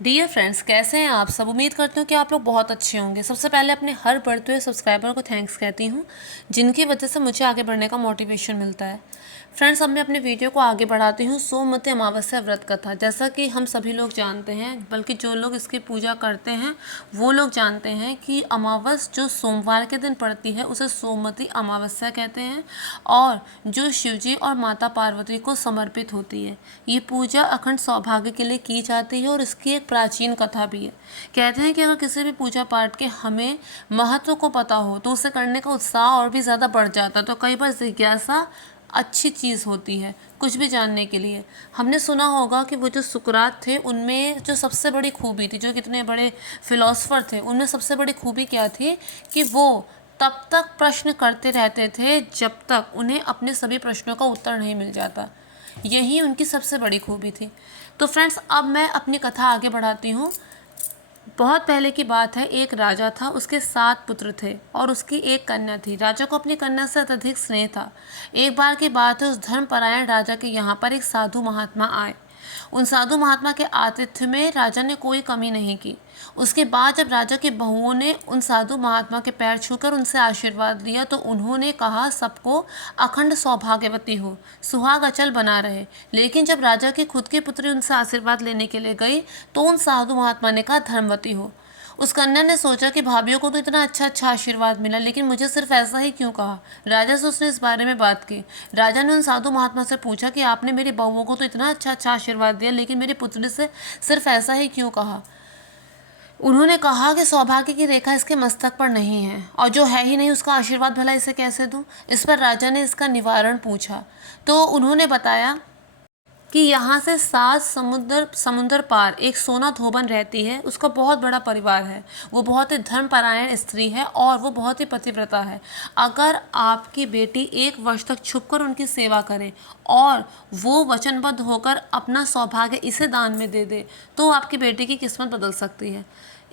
Dear friends, कैसे हैं आप सब। उम्मीद करती हूँ कि आप लोग बहुत अच्छे होंगे। सबसे पहले अपने हर बढ़ते हुए सब्सक्राइबर को थैंक्स कहती हूँ, जिनकी वजह से मुझे आगे बढ़ने का मोटिवेशन मिलता है। फ्रेंड्स, अब मैं अपने वीडियो को आगे बढ़ाती हूँ। सोमवती अमावस्या व्रत कथा, जैसा कि हम सभी लोग जानते हैं, बल्कि जो लोग इसकी पूजा करते हैं वो लोग जानते हैं कि अमावस जो सोमवार के दिन पड़ती है उसे सोमवती अमावस्या कहते हैं, और जो शिवजी और माता पार्वती को समर्पित होती है। ये पूजा अखंड सौभाग्य के लिए की जाती है और इसकी एक प्राचीन कथा भी है। कहते हैं कि अगर किसी भी पूजा पाठ के हमें महत्व को पता हो तो उसे करने का उत्साह और भी ज़्यादा बढ़ जाता है। तो कई बार जिज्ञासा अच्छी चीज़ होती है कुछ भी जानने के लिए। हमने सुना होगा कि वो जो सुकरात थे उनमें जो सबसे बड़ी खूबी थी, जो कितने बड़े फिलोसफर थे, उनमें सबसे बड़ी खूबी क्या थी कि वो तब तक प्रश्न करते रहते थे जब तक उन्हें अपने सभी प्रश्नों का उत्तर नहीं मिल जाता। यही उनकी सबसे बड़ी खूबी थी। तो फ्रेंड्स, अब मैं अपनी कथा आगे बढ़ाती हूँ। बहुत पहले की बात है, एक राजा था, उसके 7 पुत्र थे और उसकी एक कन्या थी। राजा को अपनी कन्या से अत्यधिक स्नेह था। एक बार की बात है, उस धर्मपरायण राजा के यहाँ पर एक साधु महात्मा आए। उन साधु महात्मा के आतिथ्य में राजा ने कोई कमी नहीं की। उसके बाद जब राजा की बहुओं ने उन साधु महात्मा के पैर छूकर उनसे आशीर्वाद लिया तो उन्होंने कहा, सबको अखंड सौभाग्यवती हो, सुहाग अचल बना रहे। लेकिन जब राजा की खुद की पुत्री उनसे आशीर्वाद लेने के लिए गई तो उन साधु महात्मा ने कहा, धर्मवती हो। उस कन्या ने सोचा कि भाभीियों को तो इतना अच्छा अच्छा आशीर्वाद मिला, लेकिन मुझे सिर्फ ऐसा ही क्यों कहा। राजा से उसने इस बारे में बात की। राजा ने उन साधु महात्मा से पूछा कि आपने मेरी बहुओं को तो इतना अच्छा अच्छा आशीर्वाद दिया, लेकिन मेरी पुत्री से सिर्फ ऐसा ही क्यों कहा। उन्होंने कहा कि सौभाग्य की रेखा इसके मस्तक पर नहीं है, और जो है ही नहीं उसका आशीर्वाद भला इसे कैसे दूं। इस पर राजा ने इसका निवारण पूछा तो उन्होंने बताया कि यहाँ से 7 समुद्र पार एक सोना धोबन रहती है। उसका बहुत बड़ा परिवार है। वो बहुत ही धर्मपरायण स्त्री है और वो बहुत ही पतिव्रता है। अगर आपकी बेटी 1 वर्ष तक छुपकर उनकी सेवा करे और वो वचनबद्ध होकर अपना सौभाग्य इसे दान में दे दे तो आपकी बेटी की किस्मत बदल सकती है।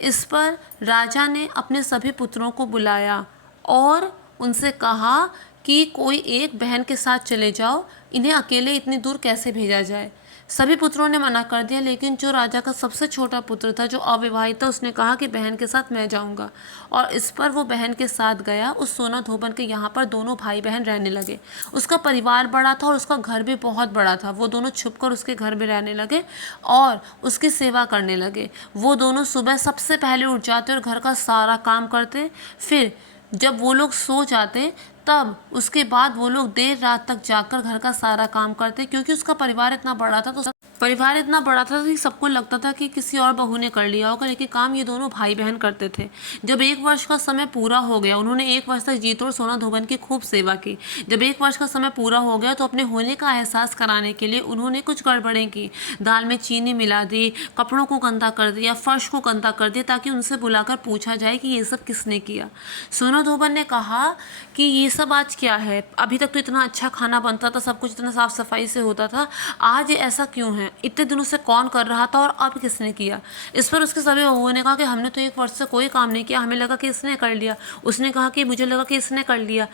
इस पर राजा ने अपने सभी पुत्रों को बुलाया और उनसे कहा कि कोई एक बहन के साथ चले जाओ, इन्हें अकेले इतनी दूर कैसे भेजा जाए। सभी पुत्रों ने मना कर दिया, लेकिन जो राजा का सबसे छोटा पुत्र था, जो अविवाहित था, उसने कहा कि बहन के साथ मैं जाऊंगा। और इस पर वो बहन के साथ गया। उस सोना धोबन के यहाँ पर दोनों भाई बहन रहने लगे। उसका परिवार बड़ा था और उसका घर भी बहुत बड़ा था। वो दोनों छुपकर उसके घर में रहने लगे और उसकी सेवा करने लगे। वो दोनों सुबह सबसे पहले उठ जाते और घर का सारा काम करते। फिर जब वो लोग सो जाते तब उसके बाद वो लोग देर रात तक जाकर घर का सारा काम करते, क्योंकि उसका परिवार इतना बड़ा था। तो परिवार इतना बड़ा था कि सबको लगता था कि किसी और बहू ने कर लिया होगा, लेकिन काम ये दोनों भाई बहन करते थे। जब 1 वर्ष का समय पूरा हो गया, उन्होंने 1 वर्ष तक जीत और सोना धोबन की खूब सेवा की। जब 1 वर्ष का समय पूरा हो गया तो अपने होने का एहसास कराने के लिए उन्होंने कुछ गड़बड़ें की। दाल में चीनी मिला दी, कपड़ों को गंदा कर दिया, फर्श को गंदा कर दिया, ताकि उनसे बुलाकर पूछा जाए कि ये सब किसने किया। सोना धोबन ने कहा कि ये सब आज क्या है, अभी तक तो इतना अच्छा खाना बनता था, सब कुछ इतना साफ सफाई से होता था, आज ये ऐसा क्यों है, इतने दिनों से कौन कर रहा था और अब किसने किया। इस पर उसके सभी बहुओं ने कहा कि हमने तो 1 वर्ष से कोई काम नहीं किया, हमें लगा कि इसने कर लिया। उसने कहा कि मुझे लगा कि इसने कर लिया।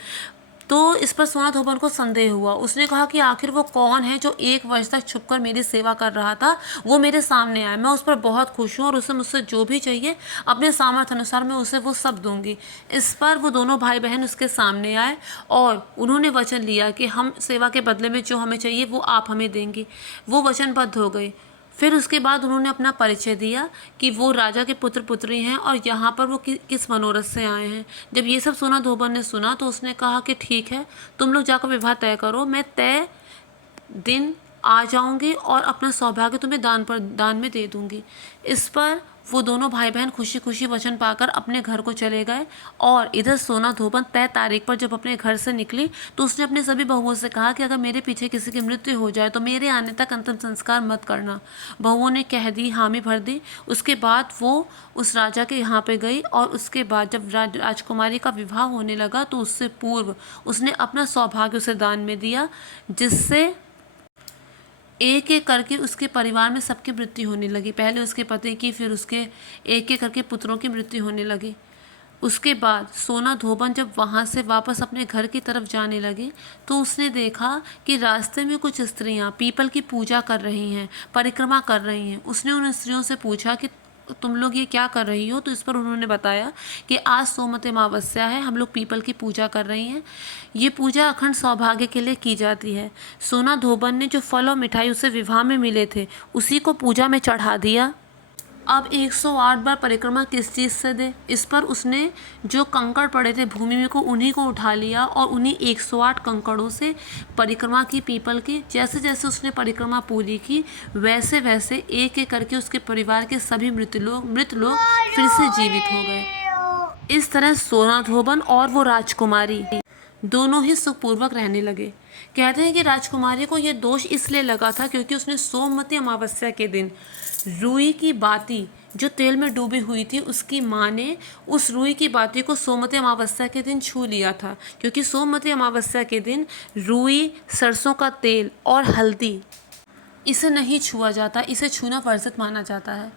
तो इस पर सोना धोबन को संदेह हुआ। उसने कहा कि आखिर वो कौन है जो 1 वर्ष तक छुपकर मेरी सेवा कर रहा था, वो मेरे सामने आया। मैं उस पर बहुत खुश हूँ और उसे मुझसे जो भी चाहिए अपने सामर्थ्य अनुसार मैं उसे वो सब दूंगी। इस पर वो दोनों भाई बहन उसके सामने आए और उन्होंने वचन लिया कि हम सेवा के बदले में जो हमें चाहिए वो आप हमें देंगी। वो वचनबद्ध हो गए। फिर उसके बाद उन्होंने अपना परिचय दिया कि वो राजा के पुत्र पुत्री हैं और यहाँ पर वो किस मनोरथ से आए हैं। जब ये सब सोना धोबन ने सुना तो उसने कहा कि ठीक है, तुम लोग जाकर विवाह तय करो, मैं तय दिन आ जाऊंगी और अपना सौभाग्य तुम्हें दान में दे दूंगी। इस पर वो दोनों भाई बहन खुशी खुशी वचन पाकर अपने घर को चले गए। और इधर सोना धोबन तय तारीख पर जब अपने घर से निकली तो उसने अपने सभी बहुओं से कहा कि अगर मेरे पीछे किसी की मृत्यु हो जाए तो मेरे आने तक अंतिम संस्कार मत करना। बहुओं ने कह दी, हामी भर दी। उसके बाद वो उस राजा के यहाँ पे गई और उसके बाद जब राजकुमारी का विवाह होने लगा तो उससे पूर्व उसने अपना सौभाग्य उसे दान में दिया, जिससे एक एक करके उसके परिवार में सबकी मृत्यु होने लगी। पहले उसके पति की, फिर उसके एक एक करके पुत्रों की मृत्यु होने लगी। उसके बाद सोना धोबन जब वहाँ से वापस अपने घर की तरफ जाने लगे तो उसने देखा कि रास्ते में कुछ स्त्रियाँ पीपल की पूजा कर रही हैं, परिक्रमा कर रही हैं। उसने उन स्त्रियों से पूछा कि तुम लोग ये क्या कर रही हो? तो इस पर उन्होंने बताया कि आज सोमवती अमावस्या है, हम लोग पीपल की पूजा कर रही हैं। ये पूजा अखंड सौभाग्य के लिए की जाती है। सोना धोबन ने जो फल और मिठाई उसे विवाह में मिले थे उसी को पूजा में चढ़ा दिया। अब 108 बार परिक्रमा किस चीज़ से दे? इस पर उसने जो कंकड़ पड़े थे भूमि में को उन्हीं को उठा लिया और उन्हीं 108 कंकड़ों से परिक्रमा की पीपल की। जैसे जैसे उसने परिक्रमा पूरी की वैसे वैसे एक एक करके उसके परिवार के सभी मृत लोग फिर से जीवित हो गए। इस तरह सोना धोबन और वो राजकुमारी दोनों ही सुखपूर्वक रहने लगे। कहते हैं कि राजकुमारी को यह दोष इसलिए लगा था क्योंकि उसने सोमवती अमावस्या के दिन रुई की बाती जो तेल में डूबी हुई थी, उसकी माँ ने उस रुई की बाती को सोमवती अमावस्या के दिन छू लिया था। क्योंकि सोमवती अमावस्या के दिन रुई, सरसों का तेल और हल्दी इसे नहीं छुआ जाता, इसे छूना वर्जित माना जाता है।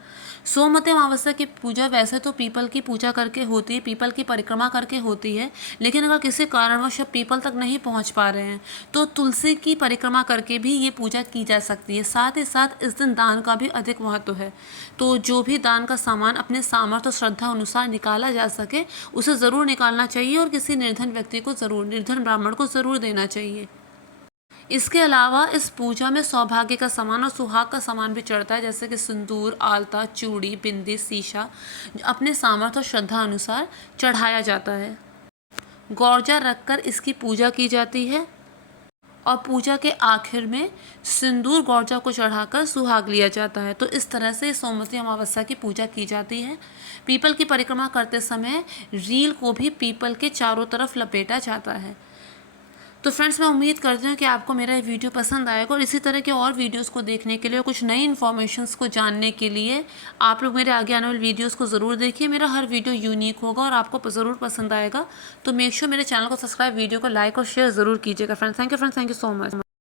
सोमवती अमावस्या की पूजा वैसे तो पीपल की पूजा करके होती है, पीपल की परिक्रमा करके होती है, लेकिन अगर किसी कारणवश आप पीपल तक नहीं पहुंच पा रहे हैं तो तुलसी की परिक्रमा करके भी ये पूजा की जा सकती है। साथ ही साथ इस दिन दान का भी अधिक महत्व है। तो जो भी दान का सामान अपने सामर्थ्य और श्रद्धा अनुसार निकाला जा सके उसे ज़रूर निकालना चाहिए और किसी निर्धन व्यक्ति को ज़रूर, निर्धन ब्राह्मण को ज़रूर देना चाहिए। इसके अलावा इस पूजा में सौभाग्य का सामान और सुहाग का सामान भी चढ़ता है, जैसे कि सिंदूर, आलता, चूड़ी, बिंदी, शीशा अपने सामर्थ्य और श्रद्धा अनुसार चढ़ाया जाता है। गौरजा रखकर इसकी पूजा की जाती है और पूजा के आखिर में सिंदूर गौरजा को चढ़ाकर सुहाग लिया जाता है। तो इस तरह से सोमवती अमावस्या की पूजा की जाती है। पीपल की परिक्रमा करते समय रील को भी पीपल के चारों तरफ लपेटा जाता है। तो फ्रेंड्स, मैं उम्मीद करती हूँ कि आपको मेरा ये वीडियो पसंद आएगा और इसी तरह के और वीडियोस को देखने के लिए और कुछ नई इन्फॉर्मेशंस को जानने के लिए आप लोग मेरे आगे आने वाले वीडियोस को ज़रूर देखिए। मेरा हर वीडियो यूनिक होगा और आपको ज़रूर पसंद आएगा। तो मेक श्योर मेरे चैनल को सब्सक्राइब, वीडियो को लाइक और शेयर ज़रूर कीजिएगा friends. Thank you so much.